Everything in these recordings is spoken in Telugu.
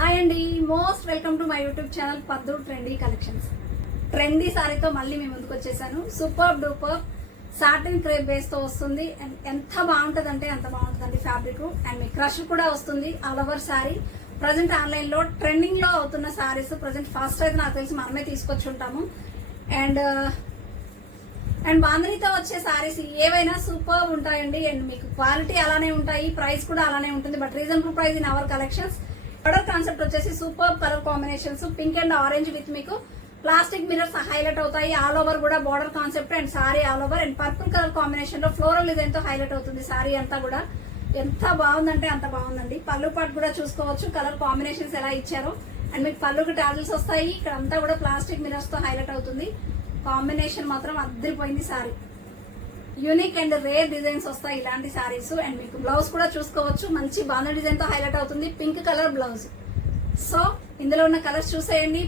హాయ్ అండి, most welcome to my YouTube channel పద్దు ట్రెండీ కలెక్షన్స్. ట్రెండీ సారీతో మళ్ళీ మీ ముందుకు వచ్చేసాను. Super duper satin crepe base తో వస్తుంది. అండ్ ఎంత బాగుంటది అంటే అంత బాగుంటుందండి ఫ్యాబ్రిక్. అండ్ మీ క్రష్ కూడా వస్తుంది. All over sorry present online లో ట్రెండింగ్ లో అవుతున్న సారీస్ ప్రజెంట్ ఫస్ట్ అయితే నాకు తెలిసి మనమే తీసుకొచ్చి ఉంటాము. అండ్ బాంధనీతో వచ్చే సారీస్ ఏవైనా సూపర్ ఉంటాయండి. అండ్ మీకు క్వాలిటీ అలానే ఉంటాయి, ప్రైస్ కూడా అలానే ఉంటుంది. But reasonable price in our collections. Colour concept వచ్చేసి super colour combinations, pink and orange with మీకు ప్లాస్టిక్ మిరర్స్ హైలైట్ అవుతాయి. ఆల్ ఓవర్ కూడా border concept and sari all over. And purple colour combination లో ఫ్లోరల్ డిజైన్ తో హైలైట్ అవుతుంది సారీ అంతా కూడా. ఎంత బాగుందంటే అంత బాగుందండి. పళ్ళు పాటు కూడా చూసుకోవచ్చు కలర్ కాంబినేషన్స్ ఎలా ఇచ్చారో. అండ్ మీకు పళ్ళుకి టాజిల్స్ వస్తాయి. ఇక్కడ అంతా కూడా ప్లాస్టిక్ మిరర్స్ తో హైలైట్ అవుతుంది. కాంబినేషన్ మాత్రం అద్దరిపోయింది sari. Unique and rare designs వస్తాయి ఇలాంటి సారీస్. అండ్ మీకు బ్లౌజ్ కూడా చూసుకోవచ్చు, మంచి బాగా డిజైన్ తో హైలైట్ అవుతుంది. Pink colour blouse. సో ఇందులో ఉన్న కలర్స్ చూసేయండి.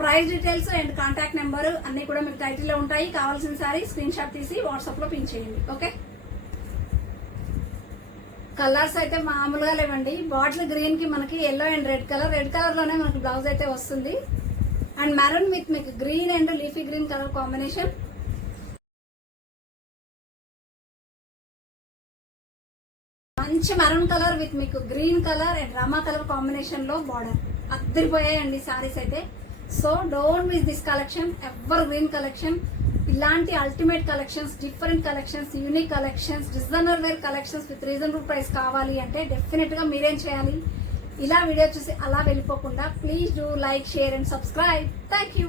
Price details and contact number అన్ని కూడా మీకు టైటిల్ లో ఉంటాయి. కావాల్సిన సారీ స్క్రీన్ షాట్ తీసి వాట్సాప్ లో పిన్ చేయండి. ఓకే, కలర్స్ అయితే మామూలుగా లేవండి. బాటిల్ గ్రీన్ కి మనకి ఎల్లో అండ్ రెడ్ కలర్ లోనే మనకి బ్లౌజ్ అయితే వస్తుంది. అండ్ మెరూన్ విత్ మీకు green and leafy green colour combination. మంచి మెరూన్ కలర్ విత్ మీకు గ్రీన్ కలర్ అండ్ రమా కలర్ కాంబినేషన్ లో బార్డర్. అద్దరిపోయాయండి సారీస్ అయితే. So don't miss this collection. Evergreen collection. ఇలాంటి ultimate collections, different collections, unique collections, designer wear collections with reasonable price కావాలి అంటే డెఫినెట్ గా మీరేం చేయాలి, ఇలా వీడియో చూసి అలా వెళ్ళిపోకుండా please do like, share and subscribe. Thank you.